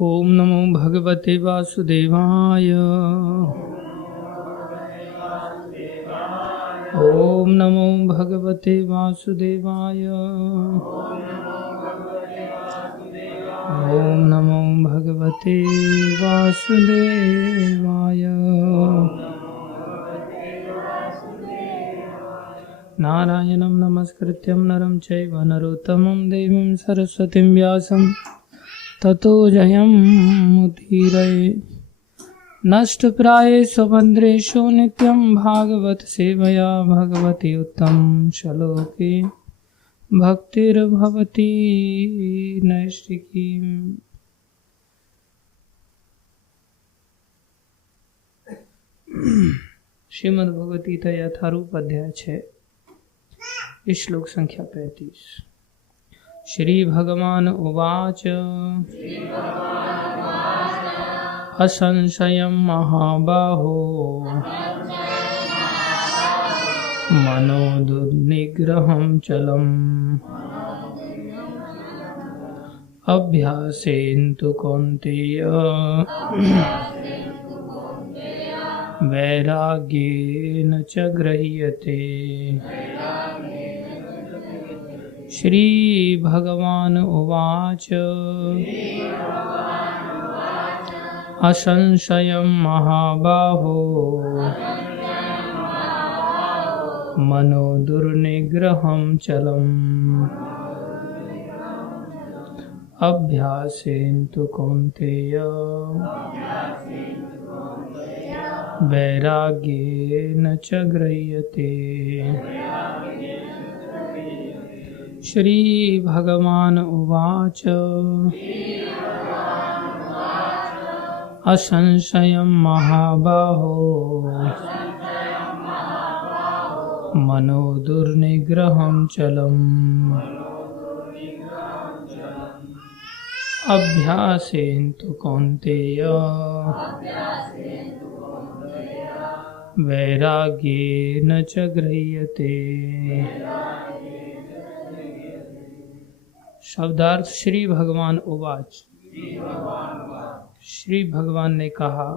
ओम नमो भगवते वासुदेवाय। ओम नमो भगवते वासुदेवाय। ओम नमो भगवते वासुदेवाय। नारायणं नमस्कृत्यं नरं चैव नरोत्तमं देवीं सरस्वतीं व्यासं ततो जयमुदीरये। नष्टप्रायेषु भद्रेषु नित्यं भागवत सेवया भगवती उत्तम श्लोके भक्तिर्भवती नैष्टिकी। श्रीमद् भगवद गीता यथारूप अध्याय 6 श्लोक संख्या 35। श्री भगवान उवाच असंशयं महाबाहो मनो दुर्निग्रहं चलम् अभ्यासेन तु कौन्तेय वैराग्येन च गृह्यते। श्री भगवान उवाच असंशयं महाबाहो मनो दुर्निग्रहं चलम् अभ्यासेन तु कौन्तेय वैराग्येन च गृह्यते। श्री भगवान उवाच असंशयं महाबाहो मनो दुर्निग्रहं चलम् अभ्यासेन तु कौन्तेय वैराग्येन च गृह्यते। शब्दार्थ श्री भगवान उवाच। श्री भगवान ने कहा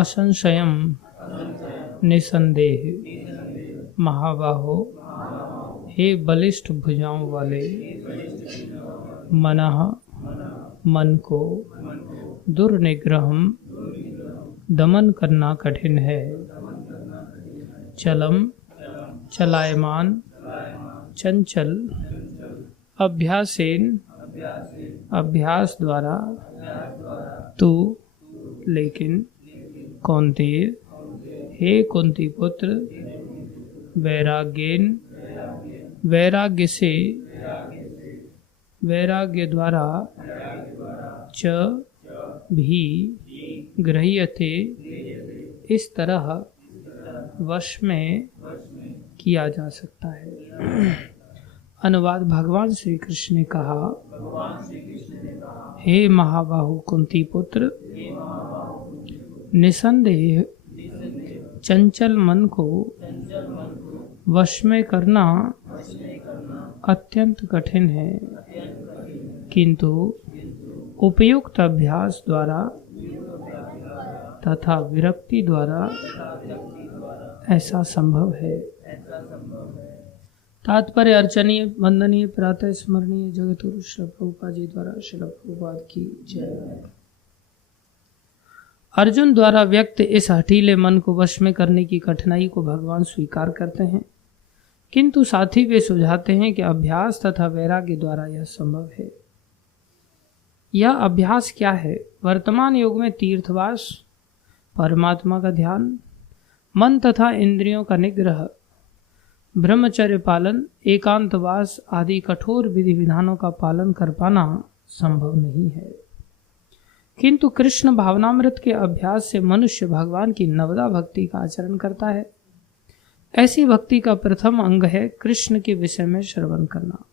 असंशयम निसंदेह महाबाहो हे बलिष्ठ भुजाओं वाले मनः मन को दुर्निग्रहम दमन करना कठिन है। चलम चलायमान चंचल अभ्यासेन अभ्यास द्वारा तू लेकिन कौन्ती हे कुंती पुत्र वैराग्येन वैराग्य से वैराग्य द्वारा च भी गृह्यते इस तरह वश में किया जा सकता है। अनुवाद भगवान श्री कृष्ण ने कहा हे महाबाहु कुंती पुत्र निसंदेह चंचल मन को वश में करना अत्यंत कठिन है, किंतु उपयुक्त अभ्यास द्वारा तथा विरक्ति द्वारा ऐसा संभव है। तात्पर्य अर्चनीय वंदनीय प्रातः स्मरणीय जगतगुरु श्रील प्रभुपाद जी द्वारा श्रील प्रभुपाद की जय। अर्जुन द्वारा व्यक्त इस हठीले मन को वश में करने की कठिनाई को भगवान स्वीकार करते हैं, किंतु साथ ही वे सुझाते हैं कि अभ्यास तथा वैराग्य द्वारा यह संभव है। यह अभ्यास क्या है? वर्तमान युग में तीर्थवास, परमात्मा का ध्यान, मन तथा इंद्रियों का निग्रह, ब्रह्मचर्य पालन, एकांतवास आदि कठोर विधि विधानों का पालन कर पाना संभव नहीं है, किंतु कृष्ण भावनामृत के अभ्यास से मनुष्य भगवान की नवदा भक्ति का आचरण करता है। ऐसी भक्ति का प्रथम अंग है कृष्ण के विषय में श्रवण करना।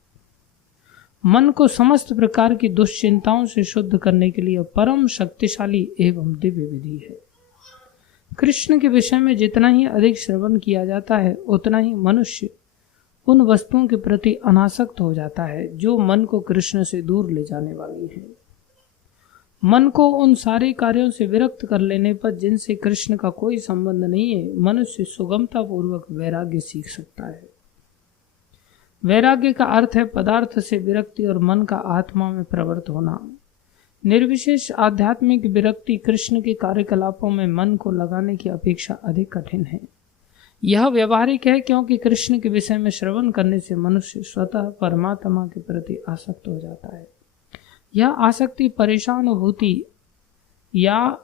मन को समस्त प्रकार की दुश्चिंताओं से शुद्ध करने के लिए परम शक्तिशाली एवं दिव्य विधि है। कृष्ण के विषय में जितना ही अधिक श्रवण किया जाता है उतना ही मनुष्य उन वस्तुओं के प्रति अनासक्त हो जाता है जो मन को कृष्ण से दूर ले जाने वाली है। मन को उन सारे कार्यों से विरक्त कर लेने पर जिनसे कृष्ण का कोई संबंध नहीं है, मनुष्य सुगमता पूर्वक वैराग्य सीख सकता है। वैराग्य का अर्थ है पदार्थ से विरक्ति और मन का आत्मा में प्रवृत्त होना। निर्विशेष आध्यात्मिक विरक्ति कृष्ण के कार्यकलापों में मन को लगाने की अपेक्षा अधिक कठिन है। यह व्यवहारिक है क्योंकि कृष्ण के विषय में श्रवण करने से मनुष्य स्वतः परमात्मा के प्रति आसक्त हो जाता है। यह आसक्ति परेशानुभूति या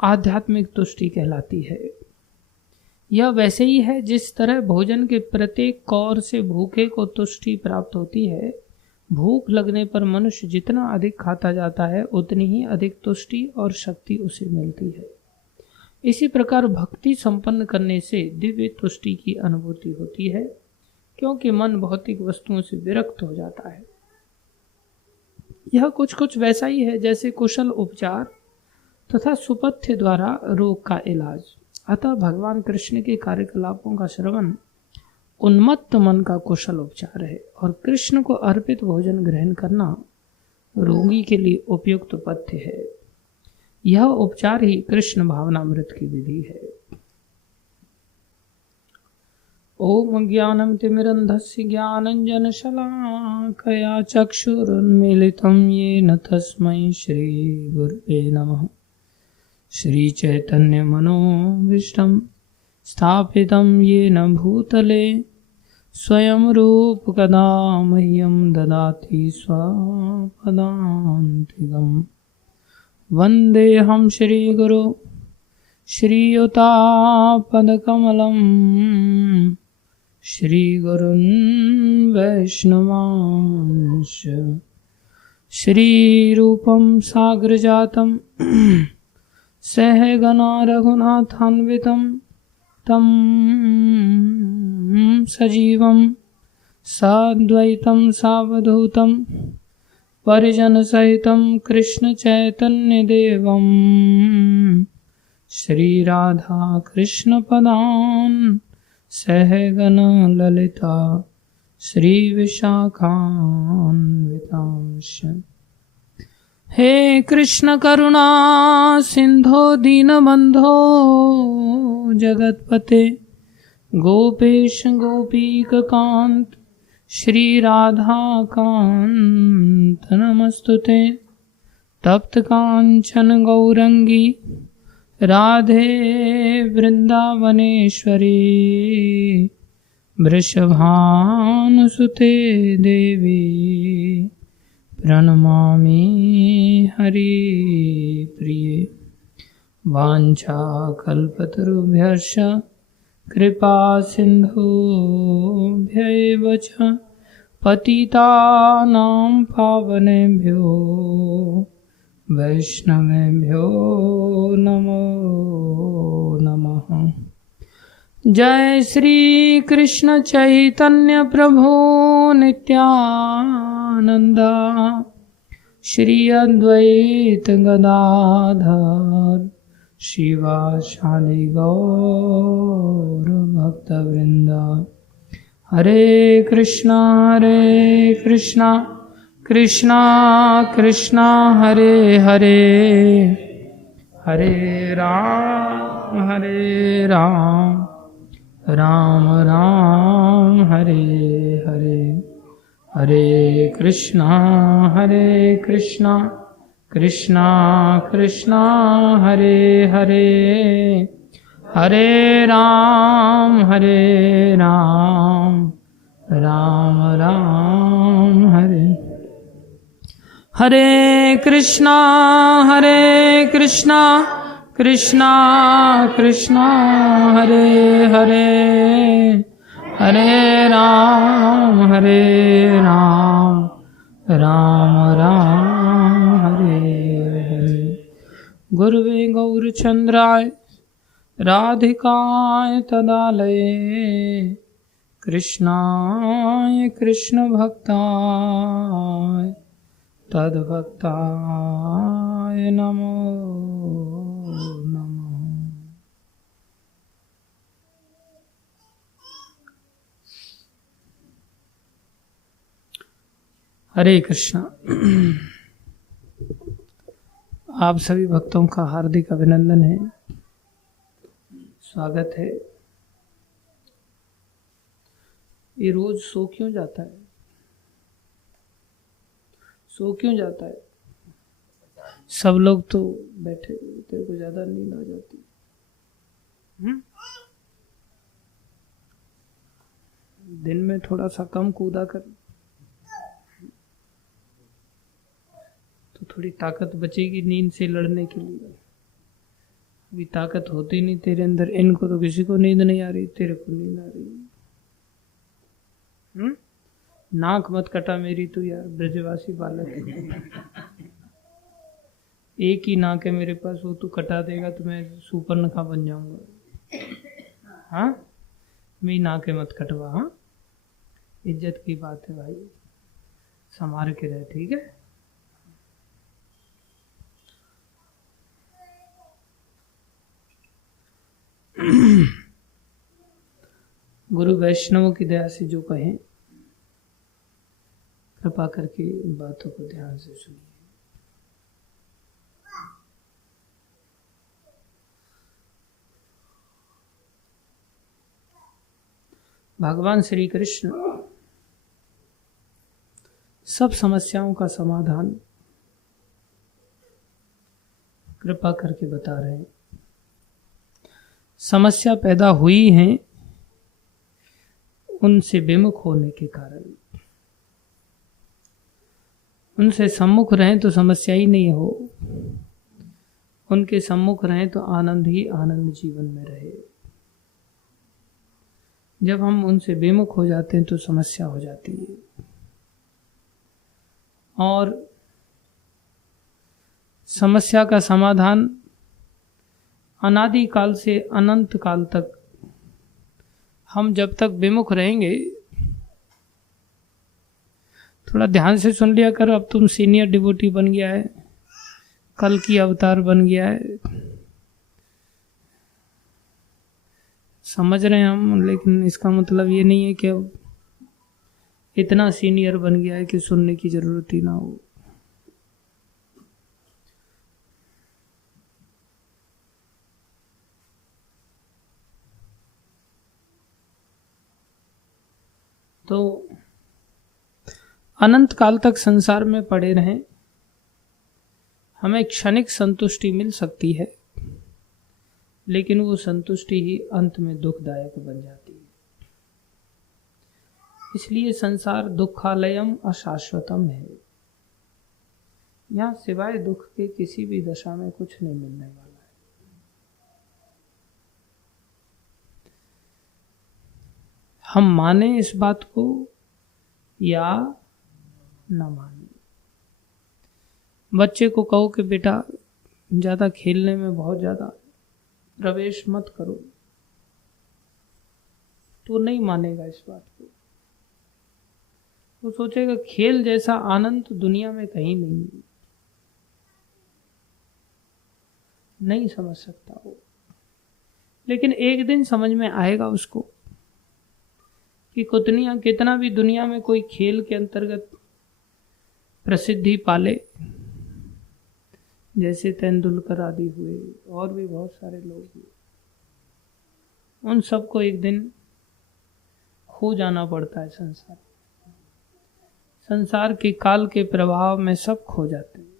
आध्यात्मिक तुष्टि कहलाती है। यह वैसे ही है जिस तरह भोजन के प्रत्येक कौर से भूखे को तुष्टि प्राप्त होती है। भूख लगने पर मनुष्य जितना अधिक खाता जाता है उतनी ही अधिक तुष्टि और शक्ति उसे मिलती है। इसी प्रकार भक्ति संपन्न करने से दिव्य तुष्टि की अनुभूति होती है, क्योंकि मन भौतिक वस्तुओं से विरक्त हो जाता है। यह कुछ वैसा ही है जैसे कुशल उपचार तथा सुपथ्य द्वारा रोग का इलाज। अतः भगवान कृष्ण के कार्यकलापों का श्रवण उन्मत्त मन का कुशल उपचार है और कृष्ण को अर्पित भोजन ग्रहण करना रोगी के लिए उपयुक्त पथ्य है। यह उपचार ही कृष्ण भावनामृत की विधि है। ओम ज्ञानम तिमिरन्धस्य ज्ञानञ्जनशलाकया चक्षुरुन्मीलितं येन तस्मै श्री गुरुवे नमः। श्री चैतन्य मनोभीष्टं स्थापितं येन भूतले स्वयं रूप कदा मह्यं ददाति स्वपदान्तिकम्। वन्देऽहं श्रीगुरो श्रीयुतापदकमलं श्रीगुरुन् वैष्णवांश्च। श्रीरूपं साग्रजातं सहगना रघुनाथान्वितं तं सजीवं साद्वैतं सावधूतं परिजनसहितं कृष्णचैतन्यदेवं श्रीराधा कृष्णपदान् सहगन ललिता श्रीविशाखान्वितांश्च। हे कृष्ण करुणा सिंधो दीनबंधो जगतपते गोपेश गोपीकांत श्री राधा कांत नमस्तुते। तप्त कांचन गौरंगी राधे वृंदावनेश्वरी वृषभानुसुते देवी प्रणमामि हरिप्रिये। वाञ्छाकल्पतरुभ्यश्च कृपा सिन्धुभ्यैव च पतितानां पावनेभ्यो वैष्णवेभ्यो नमो नमः। जय श्री कृष्ण चैतन्य प्रभु नित्यानंद श्री अद्वैत गदाधर शिवासादि गौर भक्तवृंद। हरे कृष्णा कृष्णा कृष्णा हरे हरे हरे राम राम राम हरे हरे। हरे कृष्णा कृष्णा कृष्णा हरे हरे हरे राम राम राम हरे। हरे कृष्णा कृष्णा कृष्णा हरे हरे हरे राम राम राम हरे हरे। गुरुवे गौरचंद्राय राधिकाय तदालये कृष्णाय कृष्ण भक्ताय तद्भक्ताय नमो नमः। हरे कृष्णा। आप सभी भक्तों का हार्दिक अभिनंदन है, स्वागत है। ये रोज सो क्यों जाता है? सो क्यों जाता है? सब लोग तो बैठे, तेरे को ज्यादा नींद आ जाती? दिन में थोड़ा सा कम कूदा कर तो थोड़ी ताकत बचेगी नींद से लड़ने के लिए। अभी ताकत होती नहीं तेरे अंदर। इनको तो किसी को नींद नहीं आ रही, तेरे को नींद आ रही। नाक मत कटा मेरी तू यार, ब्रजवासी बालक है। एक ही नाक है मेरे पास, वो तू कटा देगा तो मैं सुपर्णखा बन जाऊंगा। हाँ, मेरी नाक मत कटवा। हाँ, इज्जत की बात है भाई, संभाल के रहे, ठीक है। गुरु वैष्णवों की दया से जो कहें, कृपा करके इन बातों को ध्यान से सुनिए। भगवान श्री कृष्ण सब समस्याओं का समाधान कृपा करके बता रहे हैं। समस्या पैदा हुई है उनसे विमुख होने के कारण। उनसे सम्मुख रहें तो समस्या ही नहीं हो, उनके सम्मुख रहें तो आनंद ही आनंद जीवन में रहे। जब हम उनसे विमुख हो जाते हैं तो समस्या हो जाती है। और समस्या का समाधान अनादि काल से अनंत काल तक हम जब तक विमुख रहेंगे। थोड़ा ध्यान से सुन लिया करो। अब तुम सीनियर डिवोटी बन गया है, कल की अवतार बन गया है, समझ रहे हैं हम, लेकिन इसका मतलब ये नहीं है कि अब इतना सीनियर बन गया है कि सुनने की जरूरत ही ना हो। तो अनंत काल तक संसार में पड़े रहें, हमें क्षणिक संतुष्टि मिल सकती है, लेकिन वो संतुष्टि ही अंत में दुखदायक बन जाती है। इसलिए संसार दुखालयम अशाश्वतम है। यहां सिवाय दुख के किसी भी दशा में कुछ नहीं मिलने वाला है। हम माने इस बात को या न माने। बच्चे को कहो कि बेटा ज्यादा खेलने में बहुत ज्यादा प्रवेश मत करो, तो नहीं मानेगा इस बात को। वो सोचेगा खेल जैसा आनंद दुनिया में कहीं नहीं समझ सकता वो। लेकिन एक दिन समझ में आएगा उसको कि कितना भी दुनिया में कोई खेल के अंतर्गत प्रसिद्धि पाले, जैसे तेंदुलकर आदि हुए और भी बहुत सारे लोग हुए, उन सबको एक दिन खो जाना पड़ता है। संसार के काल के प्रभाव में सब खो जाते हैं।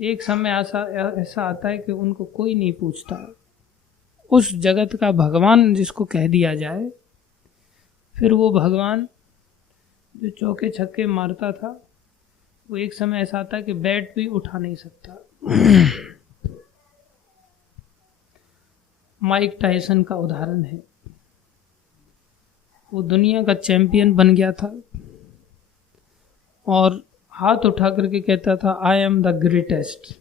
एक समय ऐसा आता है कि उनको कोई नहीं पूछता। उस जगत का भगवान जिसको कह दिया जाए, फिर वो भगवान जो चौके छक्के मारता था, वो एक समय ऐसा आता है कि बैट भी उठा नहीं सकता। माइक टायसन का उदाहरण है। वो दुनिया का चैंपियन बन गया था और हाथ उठा करके कहता था, आई एम द ग्रेटेस्ट।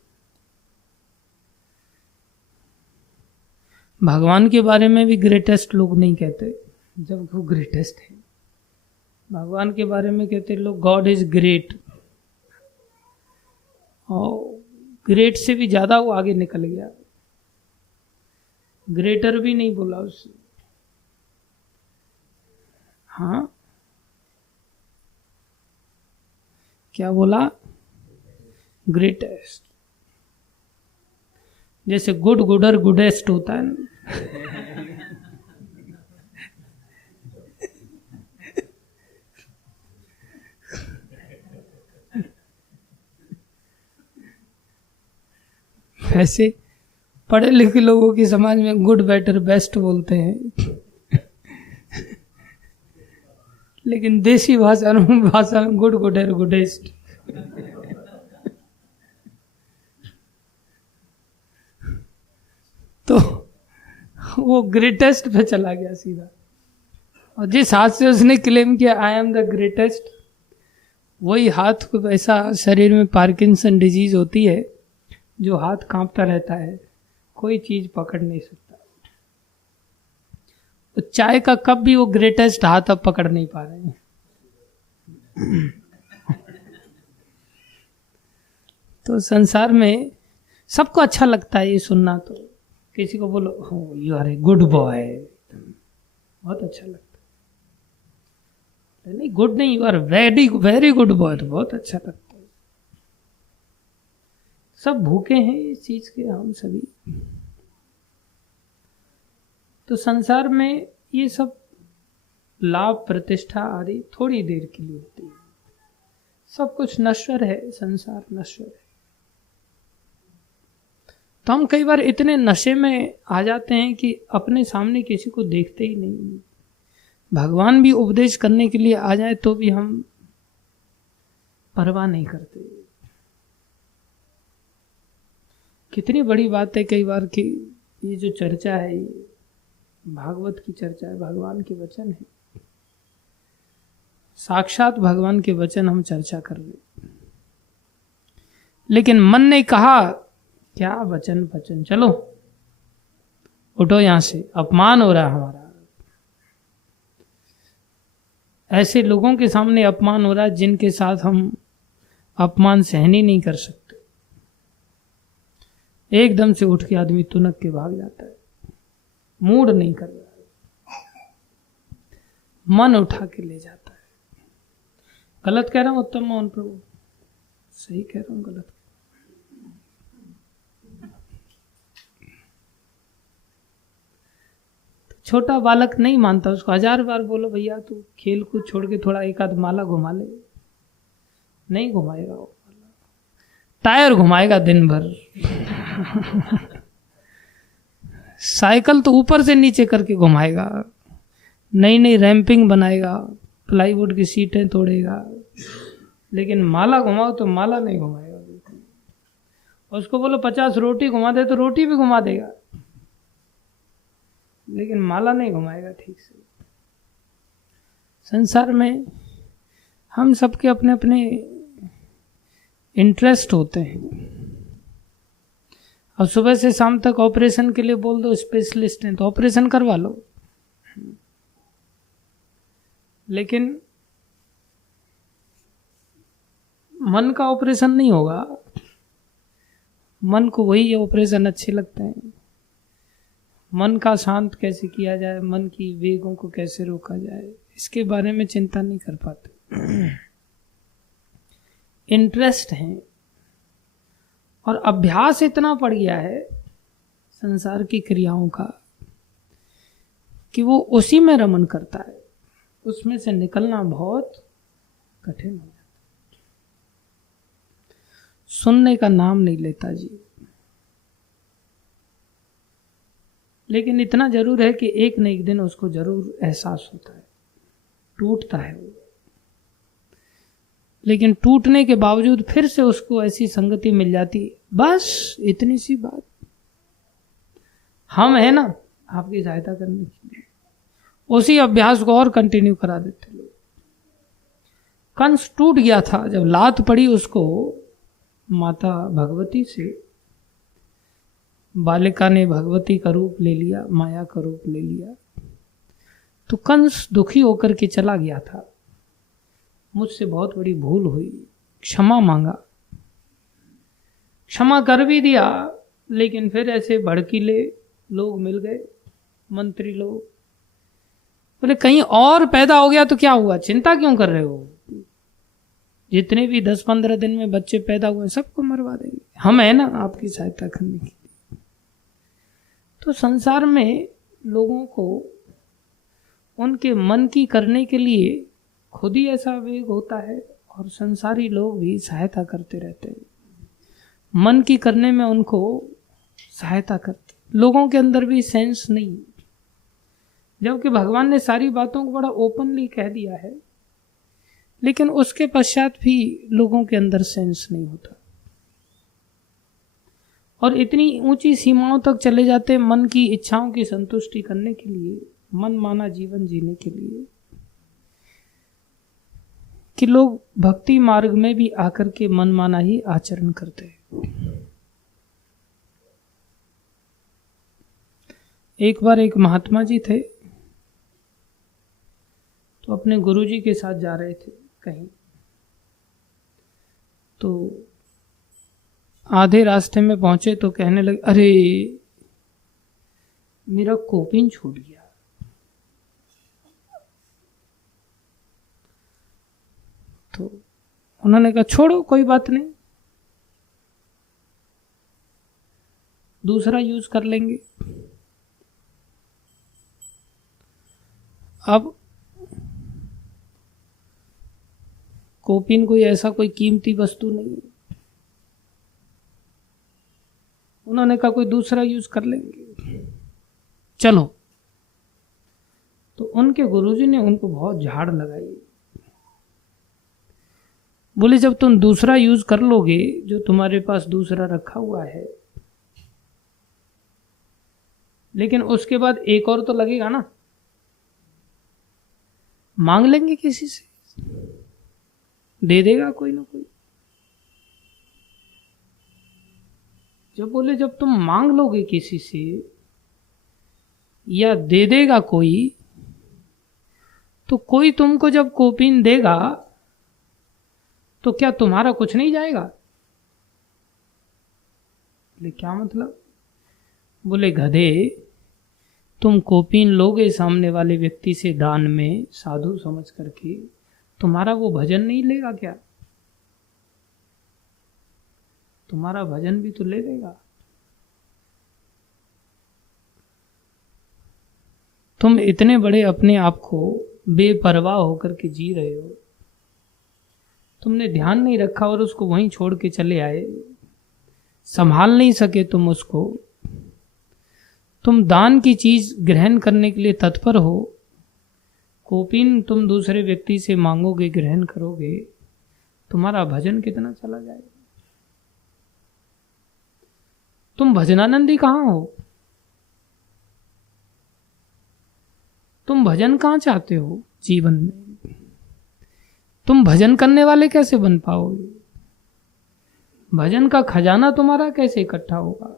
भगवान के बारे में भी ग्रेटेस्ट लोग नहीं कहते, जब वो ग्रेटेस्ट है। भगवान के बारे में कहते लोग गॉड इज ग्रेट, और ग्रेट से भी ज्यादा वो आगे निकल गया। ग्रेटर भी नहीं बोला उससे। हाँ, क्या बोला? ग्रेटेस्ट। जैसे गुड गुडर गुडेस्ट होता है ना, ऐसे पढ़े लिखे लोगों की समाज में गुड बेटर बेस्ट बोलते हैं, लेकिन देसी भाषा में गुड गुडर गुडेस्ट। तो वो ग्रेटेस्ट पे चला गया सीधा, और जिस हाथ से उसने क्लेम किया आई एम द ग्रेटेस्ट, वही हाथ को ऐसा शरीर में पार्किंसन डिजीज होती है जो हाथ कांपता रहता है, कोई चीज पकड़ नहीं सकता। तो चाय का कप भी वो ग्रेटेस्ट हाथ अब पकड़ नहीं पा रहे हैं। तो संसार में सबको अच्छा लगता है ये सुनना, तो किसी को बोलो हो you are a good boy, बहुत अच्छा लगता है। नहीं गुड नहीं, you are very very good boy, तो बहुत अच्छा लगता है। सब भूखे हैं इस चीज के, हम सभी। तो संसार में ये सब लाभ प्रतिष्ठा आदि थोड़ी देर के लिए होती है, सब कुछ नश्वर है, संसार नश्वर है। तो हम कई बार इतने नशे में आ जाते हैं कि अपने सामने किसी को देखते ही नहीं। भगवान भी उपदेश करने के लिए आ जाए तो भी हम परवाह नहीं करते। कितनी बड़ी बात है कई बार कि ये जो चर्चा है ये भागवत की चर्चा है, भगवान के वचन है, साक्षात भगवान के वचन हम चर्चा कर रहे, लेकिन मन ने कहा क्या वचन, चलो उठो यहां से, अपमान हो रहा है हमारा। ऐसे लोगों के सामने अपमान हो रहा है जिनके साथ हम अपमान सहन ही नहीं कर सकते। एकदम से उठ के आदमी तुनक के भाग जाता है, मूड नहीं कर रहा है, मन उठा के ले जाता है। गलत कह रहा हूं उत्तम मोहन प्रभु? सही कह रहा हूं गलत? छोटा बालक नहीं मानता, उसको 1000 बार बोलो भैया तू खेल कूद छोड़ के थोड़ा एक आध माला घुमा ले, नहीं घुमाएगा वो, टायर घुमाएगा दिन भर। साइकिल तो ऊपर से नीचे करके घुमाएगा, नई नई रैंपिंग बनाएगा, प्लाईवुड की सीटें तोड़ेगा, लेकिन माला घुमाओ तो माला नहीं घुमाएगा बिल्कुल। उसको बोलो 50 रोटी घुमा दे तो रोटी भी घुमा देगा, लेकिन माला नहीं घुमाएगा ठीक से। संसार में हम सबके अपने अपने इंटरेस्ट होते हैं। अब सुबह से शाम तक ऑपरेशन के लिए बोल दो, स्पेशलिस्ट हैं तो ऑपरेशन करवा लो, लेकिन मन का ऑपरेशन नहीं होगा। मन को वही ऑपरेशन अच्छे लगते हैं, मन का शांत कैसे किया जाए, मन की वेगों को कैसे रोका जाए, इसके बारे में चिंता नहीं कर पाते। इंटरेस्ट है और अभ्यास इतना पड़ गया है संसार की क्रियाओं का कि वो उसी में रमन करता है, उसमें से निकलना बहुत कठिन हो जाता। सुनने का नाम नहीं लेता जी, लेकिन इतना जरूर है कि एक न एक दिन उसको जरूर एहसास होता है, टूटता है वो, लेकिन टूटने के बावजूद फिर से उसको ऐसी संगति मिल जाती है। बस इतनी सी बात, हम है ना आपकी सहायता करने के लिए, उसी अभ्यास को और कंटिन्यू करा देते लोग। कंस टूट गया था जब लात पड़ी उसको माता भगवती से, बालिका ने भगवती का रूप ले लिया, माया का रूप ले लिया, तो कंस दुखी होकर के चला गया था। मुझसे बहुत बड़ी भूल हुई, क्षमा मांगा, क्षमा कर भी दिया, लेकिन फिर ऐसे भड़कीले लोग मिल गए, मंत्री लोग, बोले कहीं और पैदा हो गया तो क्या हुआ, चिंता क्यों कर रहे हो, जितने भी 10-15 दिन में बच्चे पैदा हुए सबको मरवा देंगे, हम है ना आपकी सहायता करने के लिए। तो संसार में लोगों को उनके मन की करने के लिए खुद ही ऐसा वेग होता है और संसारी लोग भी सहायता करते रहते हैं, मन की करने में उनको सहायता करते। लोगों के अंदर भी सेंस नहीं, जबकि भगवान ने सारी बातों को बड़ा ओपनली कह दिया है, लेकिन उसके पश्चात भी लोगों के अंदर सेंस नहीं होता और इतनी ऊंची सीमाओं तक चले जाते मन की इच्छाओं की संतुष्टि करने के लिए, मन माना जीवन जीने के लिए, कि लोग भक्ति मार्ग में भी आकर के मन माना ही आचरण करते हैं। एक बार एक महात्मा जी थे, तो अपने गुरुजी के साथ जा रहे थे कहीं, तो आधे रास्ते में पहुंचे तो कहने लगे, अरे मेरा कोपिन छूट गया। तो उन्होंने कहा छोड़ो, कोई बात नहीं, दूसरा यूज कर लेंगे। अब कोपिन कोई ऐसा कोई कीमती वस्तु नहीं है, उन्होंने कहा कोई दूसरा यूज कर लेंगे, चलो। तो उनके गुरुजी ने उनको बहुत झाड़ लगाई, बोले जब तुम दूसरा यूज कर लोगे, जो तुम्हारे पास दूसरा रखा हुआ है, लेकिन उसके बाद एक और तो लगेगा ना, मांग लेंगे किसी से, दे देगा कोई ना कोई। जब बोले जब तुम मांग लोगे किसी से या दे देगा कोई, तो कोई तुमको जब कोपिन देगा तो क्या तुम्हारा कुछ नहीं जाएगा? बोले क्या मतलब? बोले गधे, तुम कोपिन लोगे सामने वाले व्यक्ति से दान में साधु समझ करके, तुम्हारा वो भजन नहीं लेगा क्या? तुम्हारा भजन भी तो ले लेगा। तुम इतने बड़े अपने आप को बेपरवाह होकर के जी रहे हो, तुमने ध्यान नहीं रखा और उसको वहीं छोड़ के चले आए, संभाल नहीं सके तुम उसको। तुम दान की चीज ग्रहण करने के लिए तत्पर हो, कोपिन तुम दूसरे व्यक्ति से मांगोगे, ग्रहण करोगे, तुम्हारा भजन कितना चला जाएगा? तुम भजनानंदी कहाँ हो? तुम भजन कहाँ चाहते हो जीवन में? तुम भजन करने वाले कैसे बन पाओगे? भजन का खजाना तुम्हारा कैसे इकट्ठा होगा?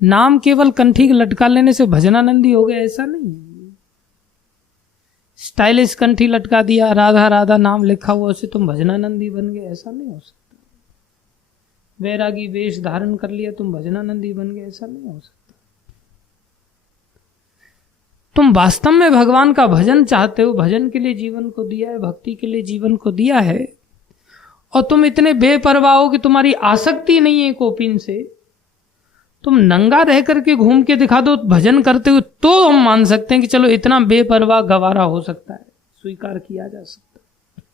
नाम केवल कंठी लटका लेने से भजनानंदी हो गया ऐसा नहीं। स्टाइलिश कंठी लटका दिया, राधा राधा नाम लिखा हुआ, उससे तुम भजनानंदी बन गए, ऐसा नहीं हो सकता। वैरागी वेश धारण कर लिया, तुम भजनानंदी बन गए, ऐसा नहीं हो सकता। तुम वास्तव में भगवान का भजन चाहते हो, भजन के लिए जीवन को दिया है, भक्ति के लिए जीवन को दिया है, और तुम इतने बेपरवाह हो कि तुम्हारी आसक्ति नहीं है कोपिन से, तुम नंगा रह करके घूम के दिखा दो भजन करते हो, तो हम मान सकते हैं कि चलो इतना बेपरवाह गवारा हो सकता है, स्वीकार किया जा सकता है।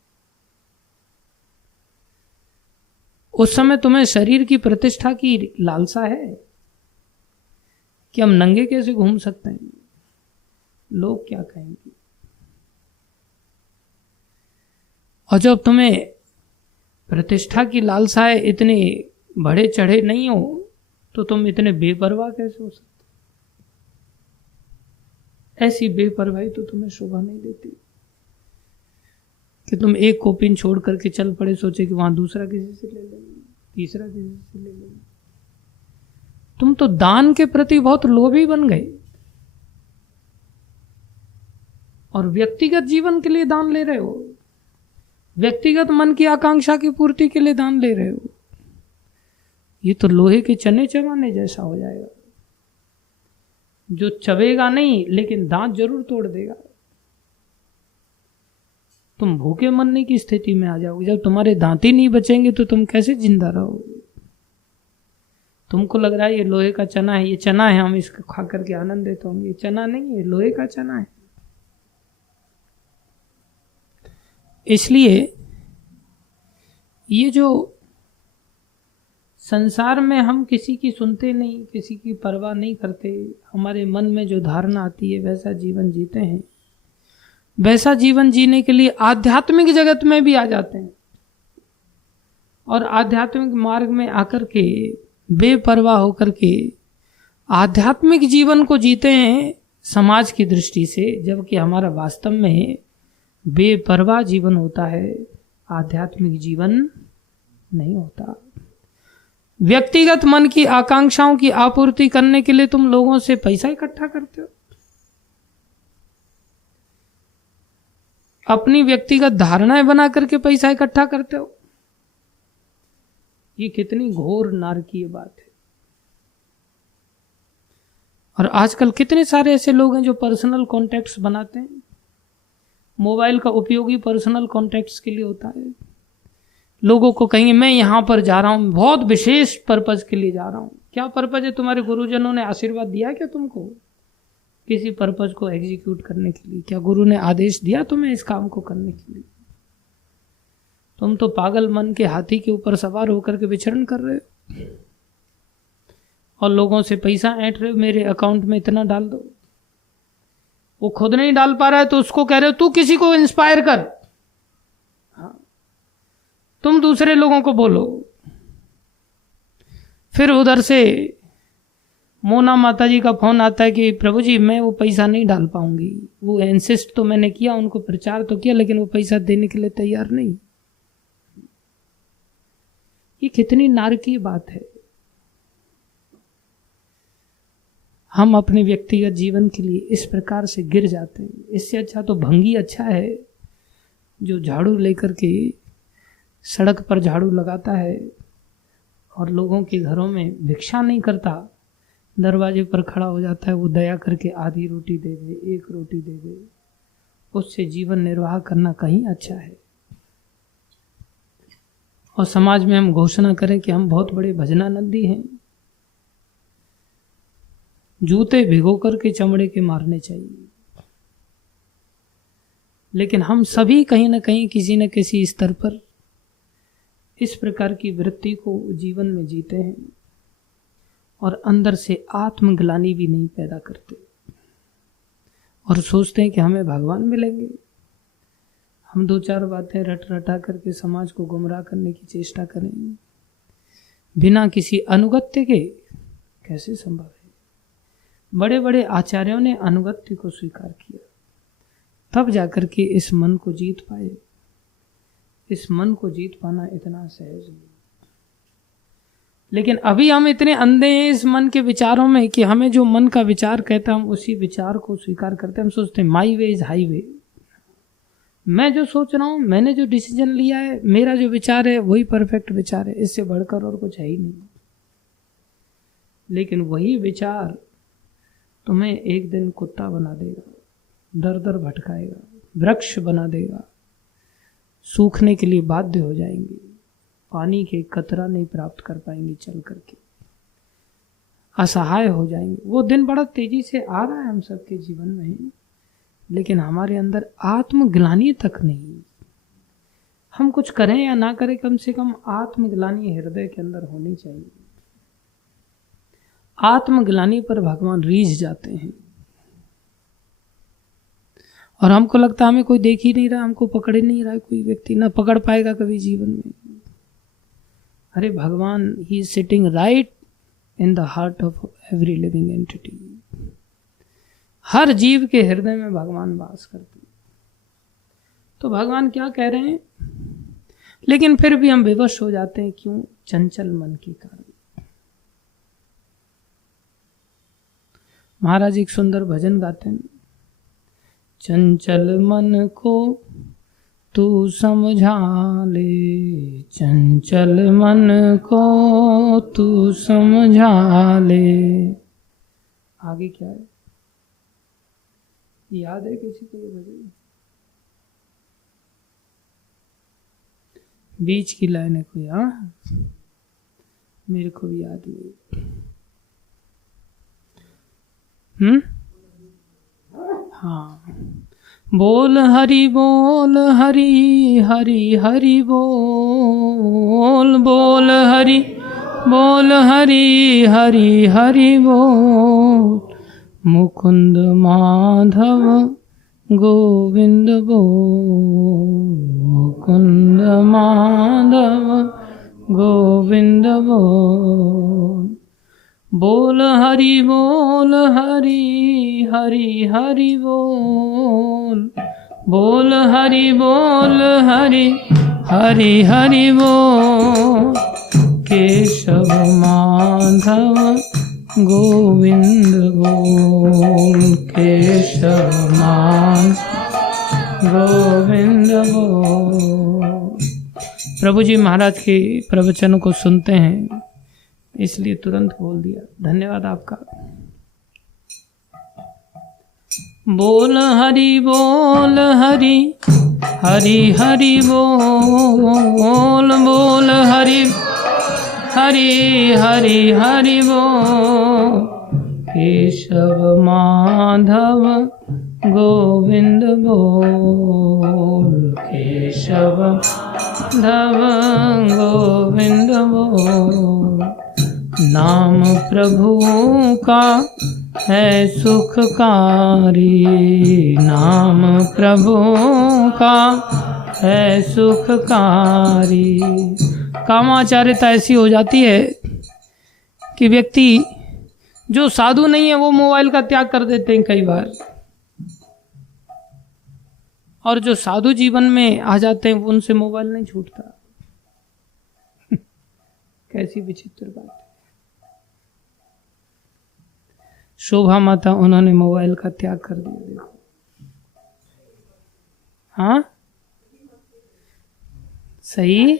उस समय तुम्हें शरीर की प्रतिष्ठा की लालसा है कि हम नंगे कैसे घूम सकते हैं, लोग क्या कहेंगे? और जब तुम्हें प्रतिष्ठा की लालसा है, इतने बड़े चढ़े नहीं हो, तो तुम इतने बेपरवाह कैसे हो सकते? ऐसी बेपरवाही तो तुम्हें शोभा नहीं देती कि तुम एक कोपिन छोड़ करके चल पड़े, सोचे कि वहां दूसरा किसी से ले लेंगे, तीसरा किसी से ले लेंगे। तुम तो दान के प्रति बहुत लोभी बन गए और व्यक्तिगत जीवन के लिए दान ले रहे हो, व्यक्तिगत मन की आकांक्षा की पूर्ति के लिए दान ले रहे हो। ये तो लोहे के चने चबाने जैसा हो जाएगा, जो चबेगा नहीं लेकिन दांत जरूर तोड़ देगा। तुम भूखे मरने की स्थिति में आ जाओगे। जब तुम्हारे दांत ही नहीं बचेंगे तो तुम कैसे जिंदा रहोगे? तुमको लग रहा है ये लोहे का चना है, ये चना है, हम इसको खा करके आनंदित होंगे। ये चना नहीं है, लोहे का चना है। इसलिए ये जो संसार में हम किसी की सुनते नहीं, किसी की परवाह नहीं करते, हमारे मन में जो धारणा आती है वैसा जीवन जीते हैं, वैसा जीवन जीने के लिए आध्यात्मिक जगत में भी आ जाते हैं और आध्यात्मिक मार्ग में आकर के बेपरवाह होकर के आध्यात्मिक जीवन को जीते हैं समाज की दृष्टि से, जबकि हमारा वास्तव में बेपरवाह जीवन होता है, आध्यात्मिक जीवन नहीं होता। व्यक्तिगत मन की आकांक्षाओं की आपूर्ति करने के लिए तुम लोगों से पैसा इकट्ठा करते हो, अपनी व्यक्तिगत धारणाएं बना करके पैसा इकट्ठा करते हो। ये कितनी घोर नारकीय बात है। और आजकल कितने सारे ऐसे लोग हैं जो पर्सनल कॉन्टैक्ट्स बनाते हैं। मोबाइल का उपयोग ही पर्सनल कॉन्टैक्ट्स के लिए होता है। लोगों को कहेंगे मैं यहां पर जा रहा हूं, बहुत विशेष पर्पज के लिए जा रहा हूं। क्या पर्पज है? तुम्हारे गुरुजनों ने आशीर्वाद दिया क्या तुमको किसी पर्पज को एग्जीक्यूट करने के लिए? क्या गुरु ने आदेश दिया तुम्हें इस काम को करने के लिए? तुम तो पागल मन के हाथी के ऊपर सवार होकर के विचरण कर रहे हो और लोगों से पैसा ऐंठ रहे हो, मेरे अकाउंट में इतना डाल दो। वो खुद नहीं डाल पा रहा है तो उसको कह रहे हो तू किसी को इंस्पायर कर। हाँ, तुम दूसरे लोगों को बोलो। फिर उधर से मोना माता जी का फोन आता है कि प्रभु जी मैं वो पैसा नहीं डाल पाऊंगी। वो इंसिस्ट तो मैंने किया, उनको प्रचार तो किया, लेकिन वो पैसा देने के लिए तैयार नहीं। ये कितनी नारकीय बात है। हम अपने व्यक्तिगत जीवन के लिए इस प्रकार से गिर जाते हैं। इससे अच्छा तो भंगी अच्छा है जो झाड़ू लेकर के सड़क पर झाड़ू लगाता है और लोगों के घरों में भिक्षा नहीं करता, दरवाजे पर खड़ा हो जाता है। वो दया करके आधी रोटी दे दे, एक रोटी दे दे, उससे जीवन निर्वाह करना कहीं अच्छा है। और समाज में हम घोषणा करें कि हम बहुत बड़े भजनानंदी हैं, जूते भिगो करके चमड़े के मारने चाहिए। लेकिन हम सभी कहीं ना कहीं किसी न किसी स्तर पर इस प्रकार की वृत्ति को जीवन में जीते हैं और अंदर से आत्मग्लानि भी नहीं पैदा करते और सोचते हैं कि हमें भगवान मिलेंगे। हम दो चार बातें रट रटा करके समाज को गुमराह करने की चेष्टा करेंगे बिना किसी अनुगत्य के, कैसे संभव है? बड़े बड़े आचार्यों ने अनुगत्य को स्वीकार किया, तब जाकर के इस मन को जीत पाए। इस मन को जीत पाना इतना सहज नहीं। लेकिन अभी हम इतने अंधे हैं इस मन के विचारों में कि हमें जो मन का विचार कहता है हम उसी विचार को स्वीकार करते हैं। हम सोचते हैं माई वे इज हाईवे। मैं जो सोच रहा हूं, मैंने जो डिसीजन लिया है, मेरा जो विचार है वही परफेक्ट विचार है, इससे बढ़कर और कुछ है ही नहीं। लेकिन वही विचार तुम्हें एक दिन कुत्ता बना देगा, दर दर भटकाएगा, वृक्ष बना देगा, सूखने के लिए बाध्य हो जाएंगे, पानी के कतरा नहीं प्राप्त कर पाएंगे, चल करके असहाय हो जाएंगे। वो दिन बड़ा तेजी से आ रहा है हम सबके जीवन में, लेकिन हमारे अंदर आत्मग्लानि तक नहीं। हम कुछ करें या ना करें, कम से कम आत्मग्लानि हृदय के अंदर होनी चाहिए। आत्मग्लानि पर भगवान रीझ जाते हैं और हमको लगता है हमें कोई देख ही नहीं रहा, हमको पकड़ ही नहीं रहा, कोई व्यक्ति ना पकड़ पाएगा कभी जीवन में। अरे भगवान ही is sitting right in the heart of every living entity. हर जीव के हृदय में भगवान वास करते हैं। तो भगवान क्या कह रहे हैं? लेकिन फिर भी हम विवश हो जाते हैं। क्यों? चंचल मन के कारण। महाराज एक सुंदर भजन गाते हैं, चंचल मन को तू समझा ले, चंचल मन को तू समझा ले। आगे क्या है याद है किसी को ये भजन? बीच की लाइन है कोई? हाँ, मेरे को भी याद नहीं। हाँ, बोल हरि बोल हरि हरि हरि बोल, बोल हरि बोल हरि हरि हरि बोल, मुकुंद माधव गोविंद बोल, मुकुंद माधव गोविंद बोल, बोल हरि बोल हरि हरि हरि बोल, बोल हरि बोल हरि हरि हरि बोल, केशव माधव गोविंद बोल, केशव माधव गोविंद बोल। प्रभु जी महाराज के प्रवचनों को सुनते हैं इसलिए तुरंत बोल दिया, धन्यवाद आपका। बोल हरि बोल हरि हरि हरि बोल, बोल हरि हरि हरि हरि बोल, केशव माधव गोविंद बोल, केशव माधव गोविंद बोल, नाम प्रभु का है सुखकारी, नाम प्रभु का है सुखकारी। कामाचार्यता ऐसी हो जाती है कि व्यक्ति जो साधु नहीं है वो मोबाइल का त्याग कर देते हैं कई बार, और जो साधु जीवन में आ जाते हैं उनसे मोबाइल नहीं छूटता। कैसी विचित्र बात है। शोभा माता, उन्होंने मोबाइल का त्याग कर दिया, देखो। हाँ सही,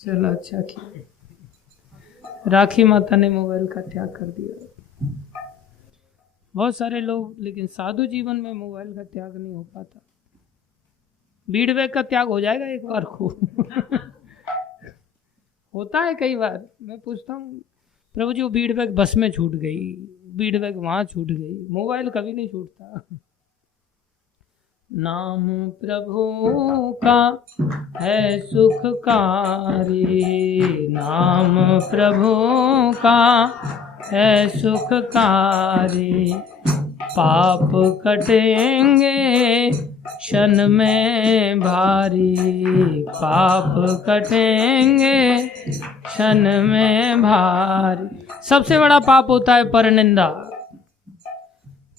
चलो अच्छा किया। राखी माता ने मोबाइल का त्याग कर दिया। बहुत सारे लोग, लेकिन साधु जीवन में मोबाइल का त्याग नहीं हो पाता। बीड़ बैग का त्याग हो जाएगा एक बार को। होता है कई बार। मैं पूछता हूँ प्रभु जी, वो बीड़ बैग बस में छूट गई, बीड़ बैग वहां छूट गई, मोबाइल कभी नहीं छूटता। नाम प्रभु का है सुखकारी, नाम प्रभु का है सुखकारी, पाप कटेंगे क्षण में भारी, पाप कटेंगे क्षण में भारी। सबसे बड़ा पाप होता है परनिंदा।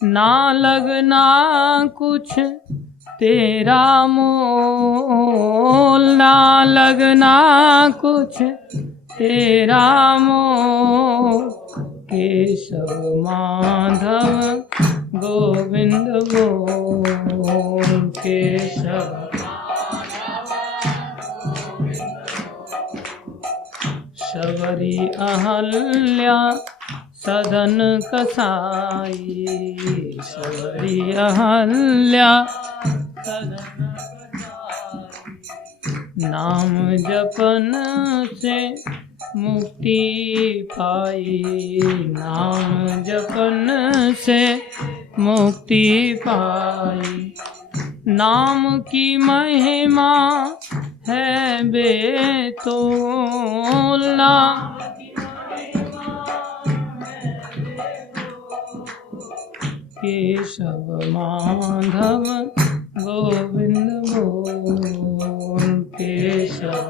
ना लगना कुछ तेरा मोल, ना लगना कुछ तेरा मोल, केशव माधव गोविंद बोल, केशव शबरी अहल्या सदन कसाई, शबरी अहल्या सदन कसाई, नाम जपन से मुक्ति पाई, नाम जपन से मुक्ति पाई, नाम की महिमा है बेतोल, नाम केशव माधव गोविंद बोल, केशव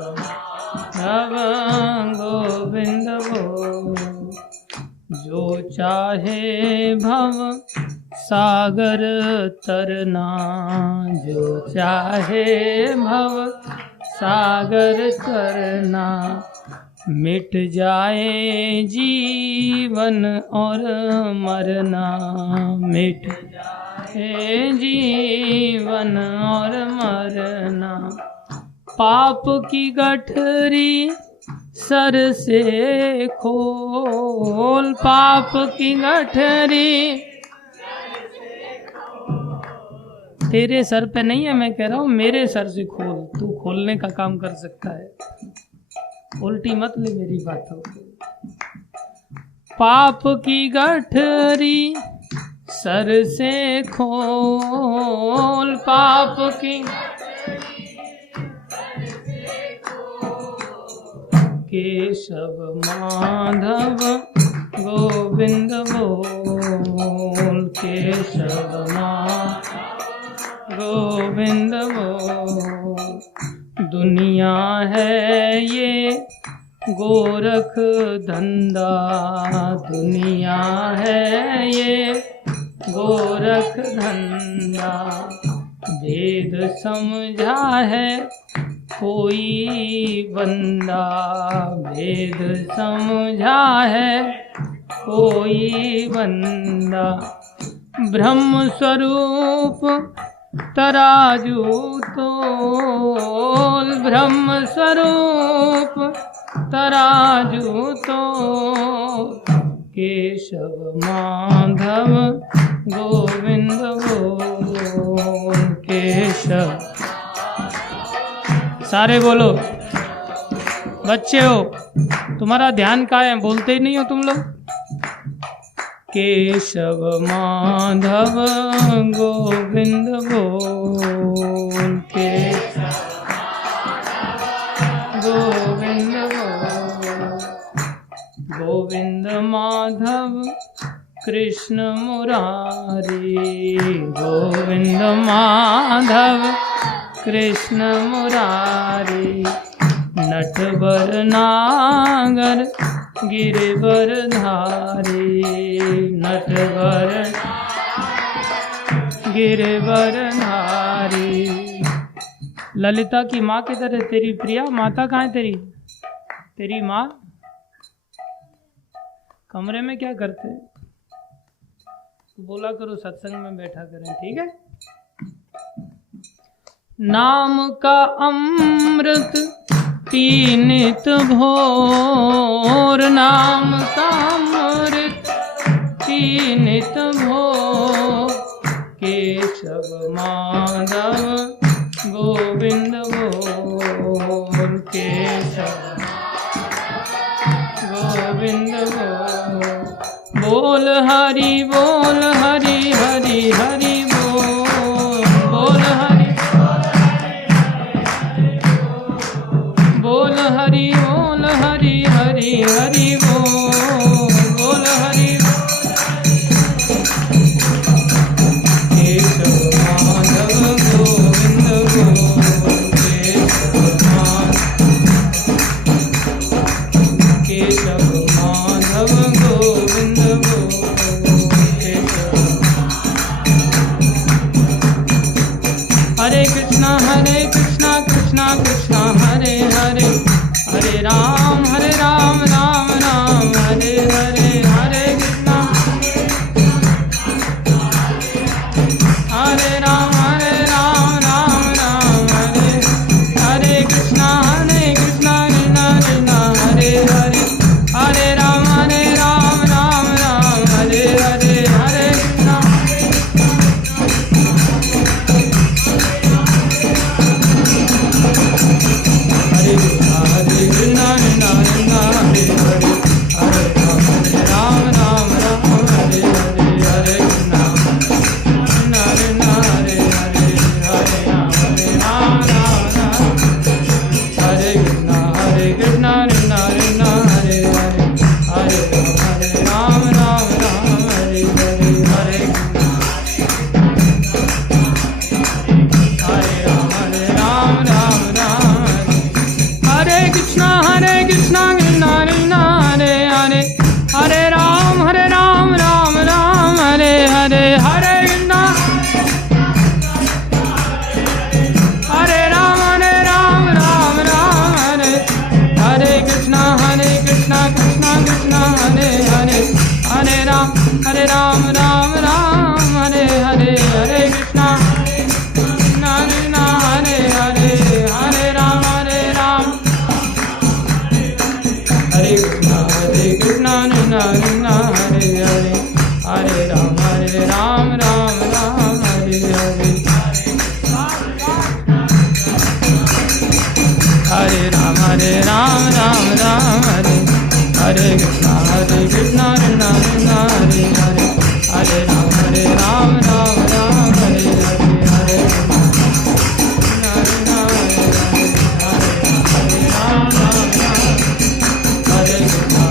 माधव गोविंद बोल, जो चाहे भव सागर तरना, जो चाहे भव सागर तरना, मिट जाए जीवन और मरना, मिट जाए जीवन और मरना, पाप की गठरी सर से खोल, पाप की गठरी तेरे सर पे नहीं है, मैं कह रहा हूँ मेरे सर से खोल, तू खोलने का काम कर सकता है। उल्टी मत ले मेरी बातों को। पाप की गठरी सर से खोल, पाप की केशव माधव गोविंद बोल, केशव माधव गोविंद बोल। दुनिया है ये गोरख धंधा, दुनिया है ये गोरख धंधा। वेद समझा है कोई बंदा, वेद समझा है कोई बंदा। ब्रह्म स्वरूप तराजू तोल, ब्रह्म स्वरूप तराजू तोल। केशव माधव गोविंद बोल, केशव। सारे बोलो। बच्चे हो, तुम्हारा ध्यान कहाँ है? बोलते ही नहीं हो तुम लोग। केशव माधव गोविंद बोल, केशव गोविंद बोल। गोविंद माधव कृष्ण मुरारी, गोविंद माधव कृष्ण मुरारी। नटवर नागर गिरवर धारी, नटवर गिरवर धारी। ललिता की माँ किधर है? तेरी प्रिया माता कहाँ है तेरी? तेरी माँ कमरे में क्या करते? बोला करो सत्संग में बैठा करें, ठीक है? नाम का अमृत पीनित भोर, नाम का अमृत पीनित भोर। केशव माधव गोविंद बोल, केशव गोविंद बोल। बोल हरि बोल हरि हरि हरि बोल, बोल हरि बोल हरि बोल हरि हरि हरि बोल, बोल हरि। केशव माधव गोविंद बोल, केशव माधव गोविंद बोल, केशव। हरे कृष्णा कृष्णा कृष्णा हरे हरे, हरे राम राम राम हरे हरे। हरे कृष्णा हरे राम राम राम हरे हरे। कृष्णा कृष्णा कृष्णा हरे हरे, हरे राम राम हरे हरे। हरे कृष्णा हरे कृष्णा हरे कृष्णा हरे हरे, हरे राम हरे राम राम राम हरे हरे कृष्णा हरे कृष्णा कृष्णा कृष्णा हरे हरे हरे राम राम राम हरे हरे हरे कृष्णा कृष्णा हरे हरे राम राम राम हरे कृष्णा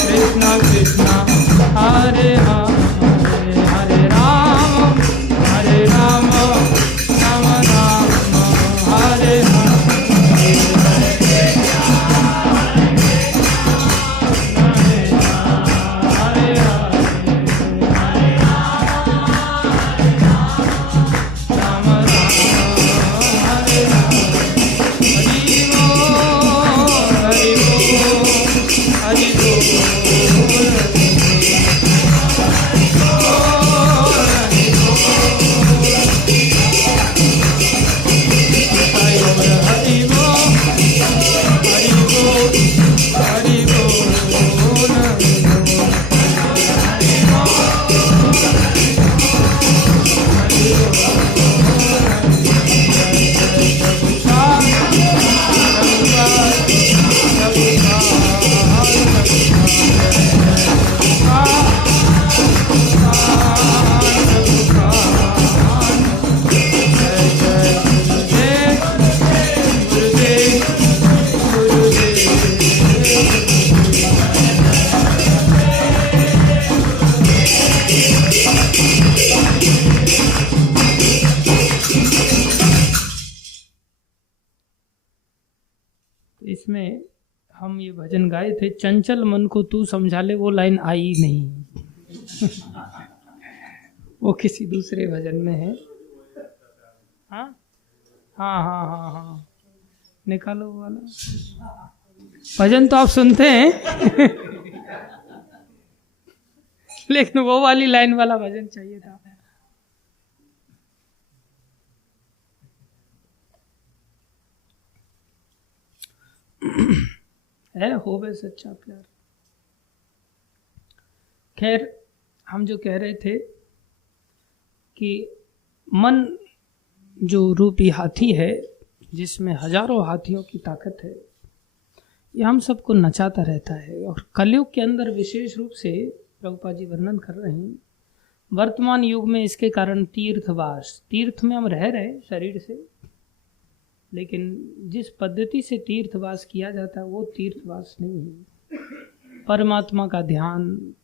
कृष्णा कृष्णा कृष्णा हरे हरे राम राम राम हरे इसमें हम ये भजन गाए थे, चंचल मन को तू समझा ले, वो लाइन आई नहीं। वो किसी दूसरे भजन में है। हाँ हाँ हाँ हाँ हाँ, निकालो वो वाला भजन तो आप सुनते हैं। लेकिन वो वाली लाइन वाला भजन चाहिए था। है होवे सच्चा प्यार। खैर, हम जो कह रहे थे कि मन जो रूपी हाथी है, जिसमें हजारों हाथियों की ताकत है, ये हम सबको नचाता रहता है। और कलयुग के अंदर विशेष रूप से प्रभुपाद जी वर्णन कर रहे हैं, वर्तमान युग में इसके कारण तीर्थवास, तीर्थ में हम रह रहे शरीर से, लेकिन जिस पद्धति से तीर्थवास किया जाता है वो तीर्थवास नहीं है। परमात्मा का ध्यान,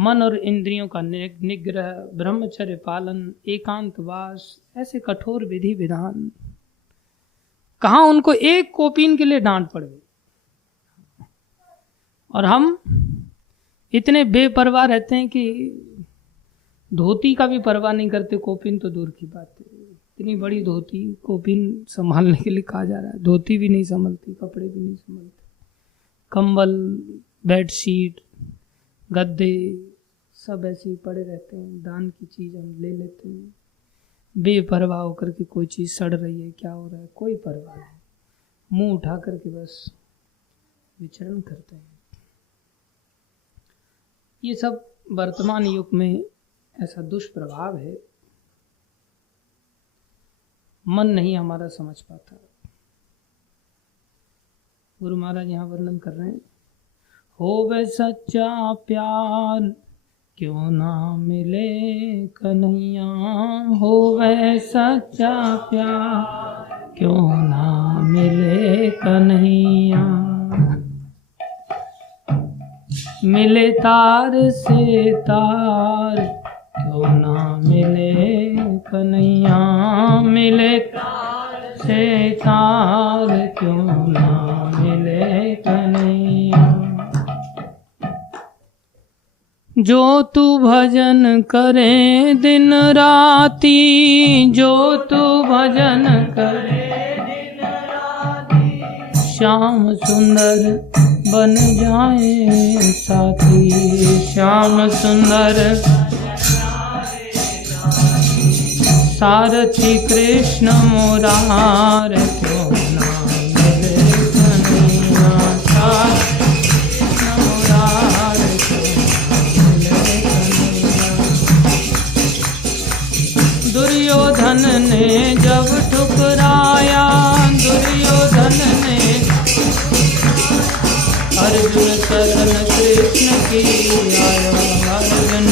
मन और इंद्रियों का निग्रह, ब्रह्मचर्य पालन, एकांतवास, ऐसे कठोर विधि विधान, कहाँ उनको एक कोपीन के लिए डांट पड़ गई। और हम इतने बेपरवाह रहते हैं कि धोती का भी परवाह नहीं करते, कोपीन तो दूर की बात है। इतनी बड़ी धोती, कोपीन संभालने के लिए कहा जा रहा है, धोती भी नहीं संभलती, कपड़े भी नहीं संभलते, कंबल, बेडशीट, गद्दे सब ऐसे ही पड़े रहते हैं। दान की चीज़ हम ले लेते हैं, बेपरवाह होकर के कोई चीज़ सड़ रही है, क्या हो रहा है, कोई परवाह नहीं, मुंह उठा करके बस विचरण करते हैं। ये सब वर्तमान युग में ऐसा दुष्प्रभाव है, मन नहीं हमारा समझ पाता। गुरु महाराज यहाँ वर्णन कर रहे हैं, होवे सच्चा प्यार क्यों ना मिले कन्हैया, होवे सच्चा प्यार क्यों ना मिले कन्हैया, मिले तार से तार क्यों ना मिले कन्हैया, मिले तार से तार क्यों ना मिले कन्हैया। जो तू भजन करे दिन राती, जो तू भजन करे दिन राती, श्याम सुंदर बन जाए साथी, श्याम सुंदर सारथी कृष्ण मुरार क्यों ना मिले कन्हैया, कृष्ण मुरार क्यों ना मिले कन्हैया। दुर्योधन ने जब ठुकराया, दुर्योधन ने अर्जुन शरण कृष्ण की आया, अर्जुन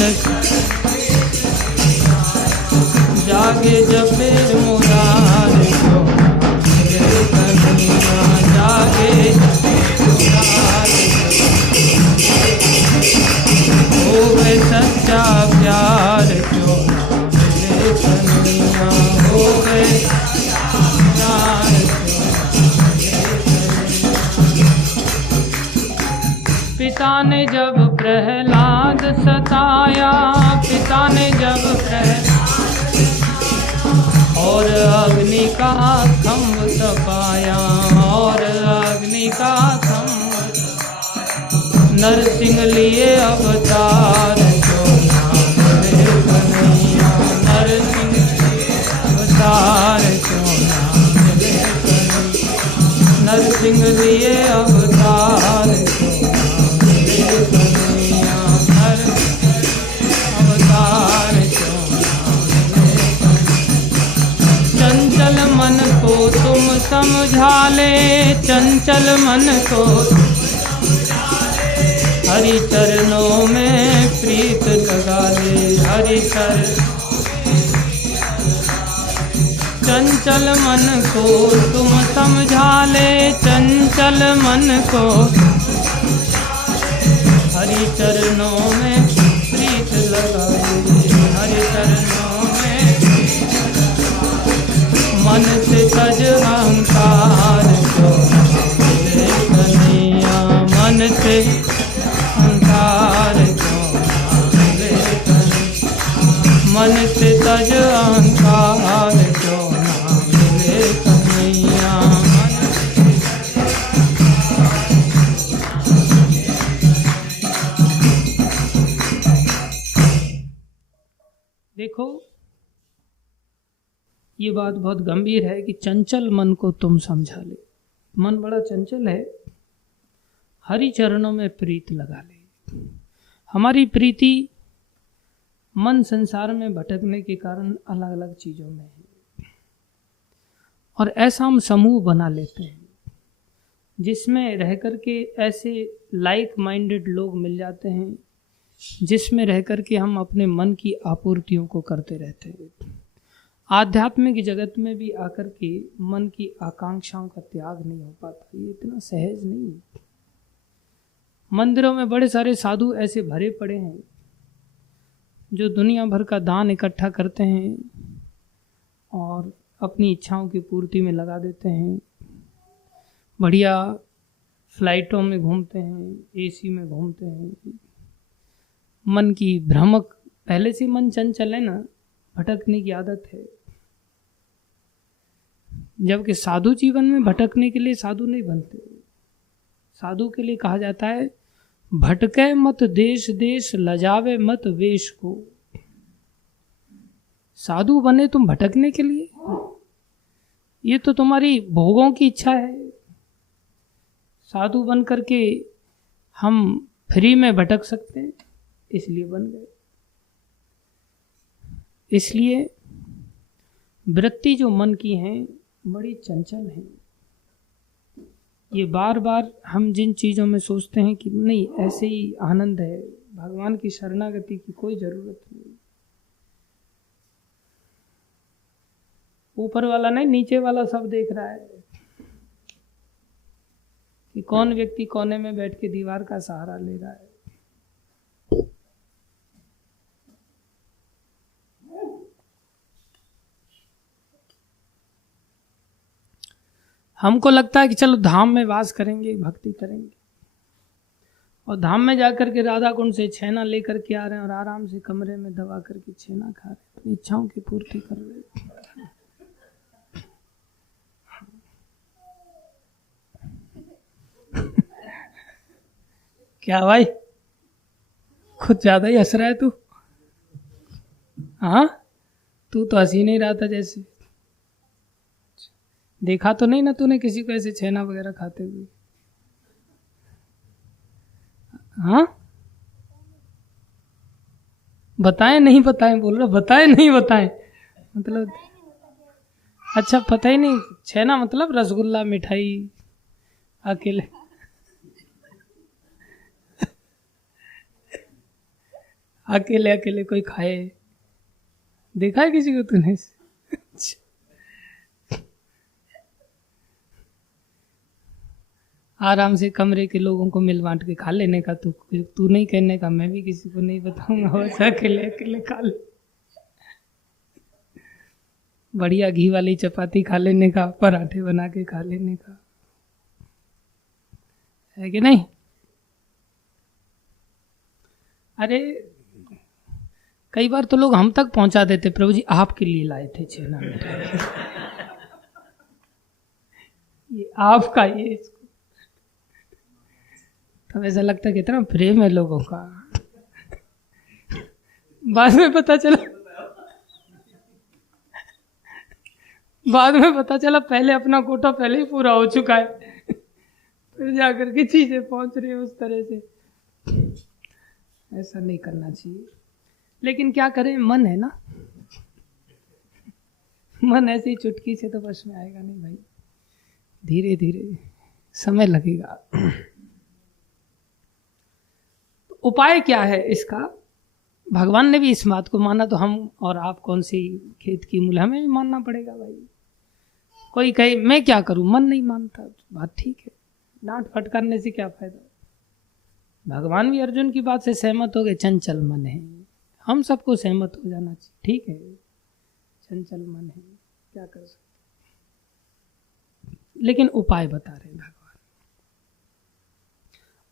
जागे जपे मुरार क्यों मिले कन्हैया, जागे मुरार होवे सच्चा प्यार क्यों मिले कन्हैया, होवे प्यार क्यों। पिता ने जब प्रहलाद सताया, पिता ने जब प्रहलाद और अग्नि का खम्भ तपाया, और अग्नि का खम्भ, नरसिंह लिए अवतार क्यों ना मिले कन्हैया, नरसिंह लिए अवतार क्यों ना मिले कन्हैया, नरसिंह लिए अवतार क्यों ना मिले कन्हैया, अवतार क्यों ना मिले। चंचल मन को तुम समझा ले, चंचल मन को हरि चरणों में प्रीत लगा ले, हरि चरण। चंचल मन को तुम समझा ले, चंचल मन को हरि चरणों में प्रीत लगा ले, हरि चरणों में। मन से तज अहंकार क्यों मिले कन्हैया, मन से अहंकार क्यों मिले कन्हैया, मन से तज अहंकार क्यों ना मिले कन्हैया। देखो ये बात बहुत गंभीर है कि चंचल मन को तुम समझा ले, मन बड़ा चंचल है, हरि चरणों में प्रीत लगा ले। हमारी प्रीति मन संसार में भटकने के कारण अलग अलग चीजों में है, और ऐसा हम समूह बना लेते हैं जिसमें रह कर के ऐसे लाइक माइंडेड लोग मिल जाते हैं, जिसमें रह कर के हम अपने मन की आपूर्तियों को करते रहते हैं। आध्यात्मिक जगत में भी आकर के मन की आकांक्षाओं का त्याग नहीं हो पाता, ये इतना सहज नहीं है। मंदिरों में बड़े सारे साधु ऐसे भरे पड़े हैं जो दुनिया भर का दान इकट्ठा करते हैं और अपनी इच्छाओं की पूर्ति में लगा देते हैं, बढ़िया फ्लाइटों में घूमते हैं, एसी में घूमते हैं, मन की भ्रमक, पहले से मन चंचल है ना, भटकने की आदत है। जबकि साधु जीवन में भटकने के लिए साधु नहीं बनते। साधु के लिए कहा जाता है भटके मत देश देश, लजावे मत वेश को। साधु बने तुम भटकने के लिए? ये तो तुम्हारी भोगों की इच्छा है। साधु बन करके हम फ्री में भटक सकते हैं, इसलिए बन गए। इसलिए वृत्ति जो मन की हैं बड़ी चंचल है। ये बार बार हम जिन चीज़ों में सोचते हैं कि नहीं ऐसे ही आनंद है, भगवान की शरणागति की कोई ज़रूरत नहीं। ऊपर वाला नहीं, नीचे वाला सब देख रहा है कि कौन व्यक्ति कोने में बैठ के दीवार का सहारा ले रहा है। हमको लगता है कि चलो धाम में वास करेंगे, भक्ति करेंगे, और धाम में जाकर के राधा कुंड से छेना लेकर के आ रहे हैं और आराम से कमरे में दबा करके छेना खा रहे हैं, अपनी इच्छाओं की पूर्ति कर रहे हैं। क्या भाई, खुद ज्यादा ही हंस रहा है तू? हाँ, तू तो हंसी नहीं रहा था जैसे। देखा तो नहीं ना तूने किसी को ऐसे छेना वगैरह खाते हुए? हाँ, बताएं नहीं बताएं बोल रहा, बताएं नहीं बताएं मतलब अच्छा पता ही नहीं। छेना मतलब रसगुल्ला, मिठाई, अकेले अकेले अकेले कोई खाए? देखा है किसी को तूने? आराम से कमरे के लोगों को मिल बांट के खा लेने का। तू नहीं कहने का, मैं भी किसी को नहीं बताऊंगा, बस अकेले अकेले खा ले। बढ़िया घी वाली चपाती खा लेने का, पराठे बना के खा लेने का, है कि नहीं? अरे कई बार तो लोग हम तक पहुंचा देते, प्रभु जी आपके लिए लाए थे छेना मिठाई। ये आपका, ये तब ऐसा लगता है कितना प्रेम है लोगों का। बाद में पता चला पहले अपना कोटा पहले ही पूरा हो चुका है, फिर जाकर के चीजें पहुंच रही है उस तरह से। ऐसा नहीं करना चाहिए, लेकिन क्या करें, मन है ना, मन ऐसी चुटकी से तो बस में आएगा नहीं भाई, धीरे धीरे समय लगेगा। उपाय क्या है इसका? भगवान ने भी इस बात को माना, तो हम और आप कौन सी खेत की मूल, हमें भी मानना पड़ेगा भाई। कोई कहे मैं क्या करूं, मन नहीं मानता, बात ठीक है, डांट फटकारने से क्या फायदा। भगवान भी अर्जुन की बात से सहमत हो गए, चंचल मन है, हम सबको सहमत हो जाना चाहिए, ठीक है, चंचल मन है, क्या कर सकते। लेकिन उपाय बता रहे भगवान।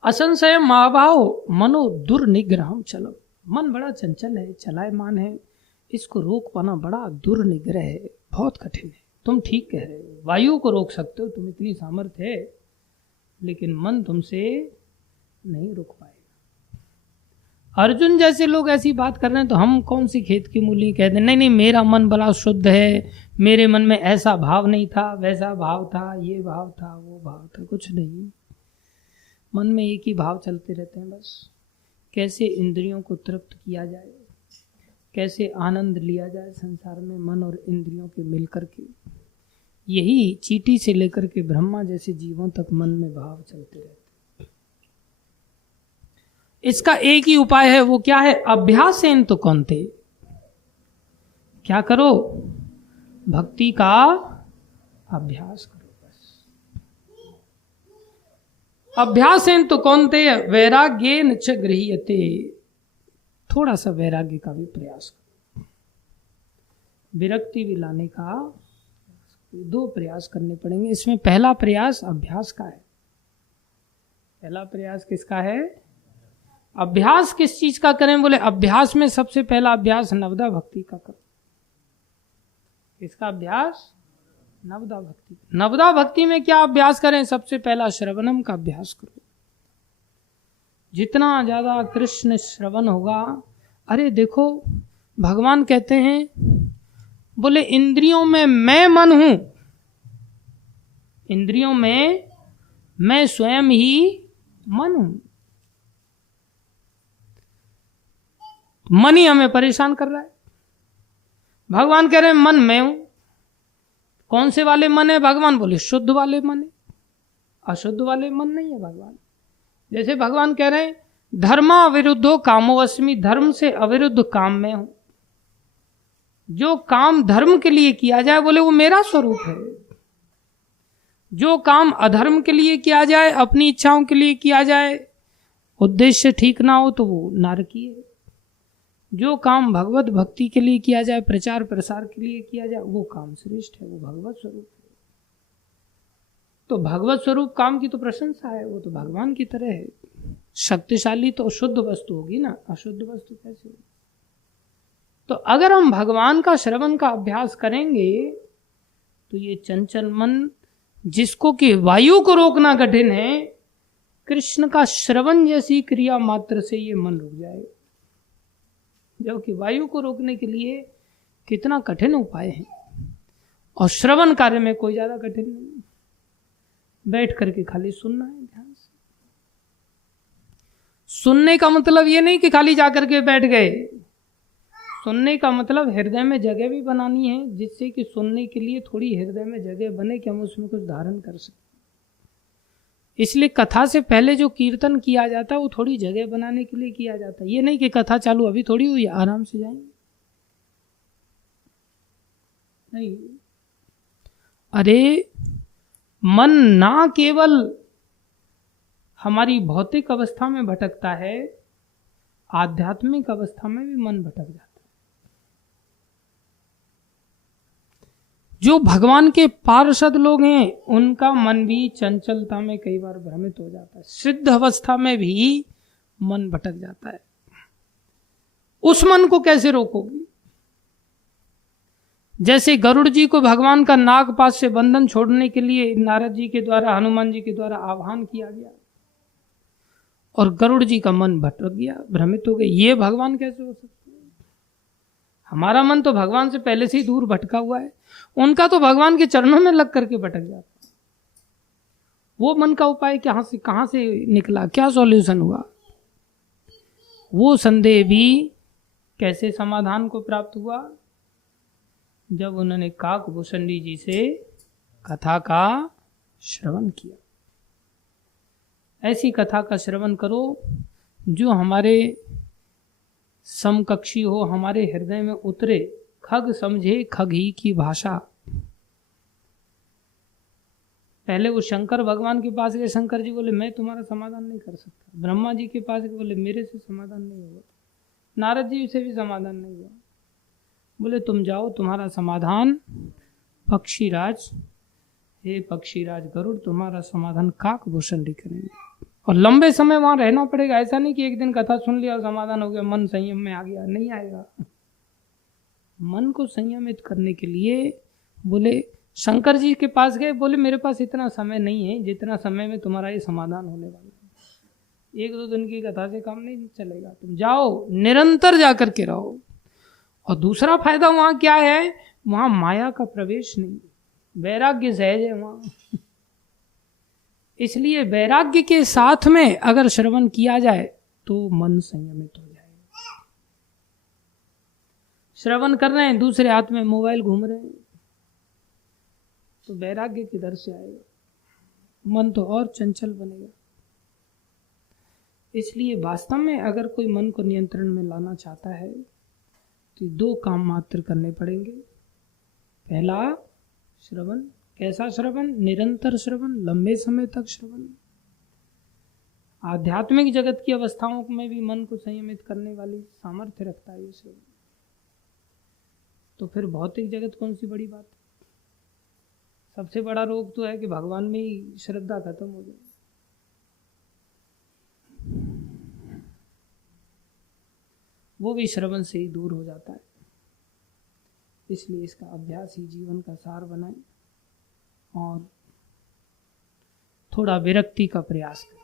असंशय महाभाव मनो दुर्निग्रहम चलो। मन बड़ा चंचल है, चलायमान है, इसको रोक पाना बड़ा दुर्निग्रह है, बहुत कठिन है। तुम ठीक कह रहे हो, वायु को रोक सकते हो, तुम इतनी सामर्थ्य है, लेकिन मन तुमसे नहीं रोक पाएगा। अर्जुन जैसे लोग ऐसी बात कर रहे हैं तो हम कौन सी खेत की मूली कह दें, नहीं नहीं मेरा मन बड़ा शुद्ध है, मेरे मन में ऐसा भाव नहीं था, वैसा भाव था, ये भाव था, वो भाव था, कुछ नहीं। मन में एक ही भाव चलते रहते हैं बस, कैसे इंद्रियों को तृप्त किया जाए, कैसे आनंद लिया जाए संसार में मन और इंद्रियों के मिलकर के। यही चींटी से लेकर के ब्रह्मा जैसे जीवों तक मन में भाव चलते रहते हैं। इसका एक ही उपाय है, वो क्या है? अभ्यासेन तो कौनते, क्या करो? भक्ति का अभ्यास करो बस। अभ्यासेन तो कौनते वैराग्येन च गृह्यते। थोड़ा सा वैराग्य का भी प्रयास करो, विरक्ति भी लाने का 2 प्रयास करने पड़ेंगे। इसमें पहला प्रयास अभ्यास का है। पहला प्रयास किसका है? अभ्यास किस चीज का करें? बोले अभ्यास में सबसे पहला अभ्यास नवदा भक्ति का करो। किसका अभ्यास? नवदा भक्ति। नवदा भक्ति में क्या अभ्यास करें? सबसे पहला श्रवणम का अभ्यास करो। जितना ज्यादा कृष्ण श्रवण होगा, अरे देखो भगवान कहते हैं, बोले इंद्रियों में मैं मन हूं, इंद्रियों में मैं स्वयं ही मन हूं। मन ही हमें परेशान कर रहा है। भगवान कह रहे हैं मन मैं हूं। कौन से वाले मन है? भगवान बोले शुद्ध वाले मन है, अशुद्ध वाले मन नहीं है भगवान। जैसे भगवान कह रहे हैं धर्मा विरुद्धो कामोऽस्मि, धर्म से अविरुद्ध काम में हूं। जो काम धर्म के लिए किया जाए बोले वो मेरा स्वरूप है। जो काम अधर्म के लिए किया जाए, अपनी इच्छाओं के लिए किया जाए, उद्देश्य ठीक ना हो तो वो नारकीय है। जो काम भगवत भक्ति के लिए किया जाए, प्रचार प्रसार के लिए किया जाए, वो काम श्रेष्ठ है, वो भगवत स्वरूप है। तो भगवत स्वरूप काम की तो प्रशंसा है, वो तो भगवान की तरह है। शक्तिशाली तो शुद्ध वस्तु होगी ना, अशुद्ध वस्तु कैसे होगी? तो अगर हम भगवान का श्रवण का अभ्यास करेंगे तो ये चंचल मन, जिसको कि वायु को रोकना कठिन है, कृष्ण का श्रवण जैसी क्रिया मात्र से ये मन रुक जाएगा। जबकि वायु को रोकने के लिए कितना कठिन उपाय है, और श्रवण कार्य में कोई ज्यादा कठिन नहीं। बैठ करके खाली सुनना है ध्यान से। सुनने का मतलब ये नहीं कि खाली जाकर के बैठ गए। सुनने का मतलब हृदय में जगह भी बनानी है, जिससे कि सुनने के लिए थोड़ी हृदय में जगह बने कि हम उसमें कुछ धारण कर सकें। इसलिए कथा से पहले जो कीर्तन किया जाता है वो थोड़ी जगह बनाने के लिए किया जाता है। ये नहीं कि कथा चालू अभी थोड़ी हुई, आराम से जाएंगे, नहीं। अरे मन ना केवल हमारी भौतिक अवस्था में भटकता है, आध्यात्मिक अवस्था में भी मन भटक जाता है। जो भगवान के पार्षद लोग हैं उनका मन भी चंचलता में कई बार भ्रमित हो जाता है, सिद्ध अवस्था में भी मन भटक जाता है। उस मन को कैसे रोकोगी? जैसे गरुड़ जी को भगवान का नागपाश से बंधन छोड़ने के लिए नारद जी के द्वारा, हनुमान जी के द्वारा आह्वान किया गया, और गरुड़ जी का मन भटक गया, भ्रमित हो गए। ये भगवान कैसे हो सकते हैं? हमारा मन तो भगवान से पहले से ही दूर भटका हुआ है, उनका तो भगवान के चरणों में लग करके भटक जाता। वो मन का उपाय कहां से निकला, क्या सॉल्यूशन हुआ? वो संदेह भी कैसे समाधान को प्राप्त हुआ? जब उन्होंने काकभूषणी जी से कथा का श्रवण किया। ऐसी कथा का श्रवण करो जो हमारे समकक्षी हो, हमारे हृदय में उतरे, खग समझे खग ही की भाषा। पहले वो शंकर भगवान के पास गए, शंकर जी बोले मैं तुम्हारा समाधान नहीं कर सकता। ब्रह्मा जी के पास गए, बोले मेरे से समाधान नहीं होगा। नारद जी से भी समाधान नहीं हुआ, बोले तुम जाओ, तुम्हारा समाधान पक्षीराज, हे पक्षीराज गरुड़, तुम्हारा समाधान काकभूषणी करेंगे। और लंबे समय वहां रहना पड़ेगा। ऐसा नहीं कि एक दिन कथा सुन लिया और समाधान हो गया, मन संयम में आ गया, नहीं आएगा। मन को संयमित करने के लिए बोले शंकर जी के पास गए, बोले मेरे पास इतना समय नहीं है जितना समय में तुम्हारा ये समाधान होने वाला है। 1-2 दिन की कथा से काम नहीं चलेगा, तुम जाओ, निरंतर जाकर के रहो। और दूसरा फायदा वहां क्या है? वहां माया का प्रवेश नहीं, वैराग्य सहज है वहां। इसलिए वैराग्य के साथ में अगर श्रवण किया जाए तो मन संयमित हो जाएगा। श्रवण कर रहे हैं, दूसरे हाथ में मोबाइल घूम रहे हैं, तो वैराग्य किधर से आएगा? मन तो और चंचल बनेगा। इसलिए वास्तव में अगर कोई मन को नियंत्रण में लाना चाहता है तो 2 काम मात्र करने पड़ेंगे। पहला श्रवण। कैसा श्रवण? निरंतर श्रवण, लंबे समय तक श्रवण। आध्यात्मिक जगत की अवस्थाओं में भी मन को संयमित करने वाली सामर्थ्य रखता है ये श्रवण। तो फिर भौतिक जगत कौन सी बड़ी बात है? सबसे बड़ा रोग तो है कि भगवान में ही श्रद्धा खत्म हो जाए। वो भी श्रवण से ही दूर हो जाता है। इसलिए इसका अभ्यास ही जीवन का सार बनाए और थोड़ा विरक्ति का प्रयास करें,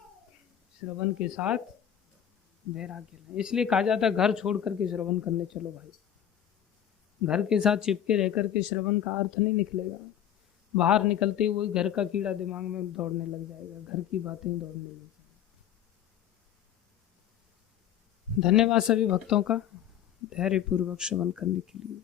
श्रवण के साथ वैराग्य लें। इसलिए कहा जाता है घर छोड़ करके श्रवण करने चलो भाई। घर के साथ चिपके रह करके श्रवण का अर्थ नहीं निकलेगा। बाहर निकलते हुए घर का कीड़ा दिमाग में दौड़ने लग जाएगा, घर की बातें दौड़ने लग जाएगी। धन्यवाद सभी भक्तों का धैर्यपूर्वक श्रवण करने के लिए।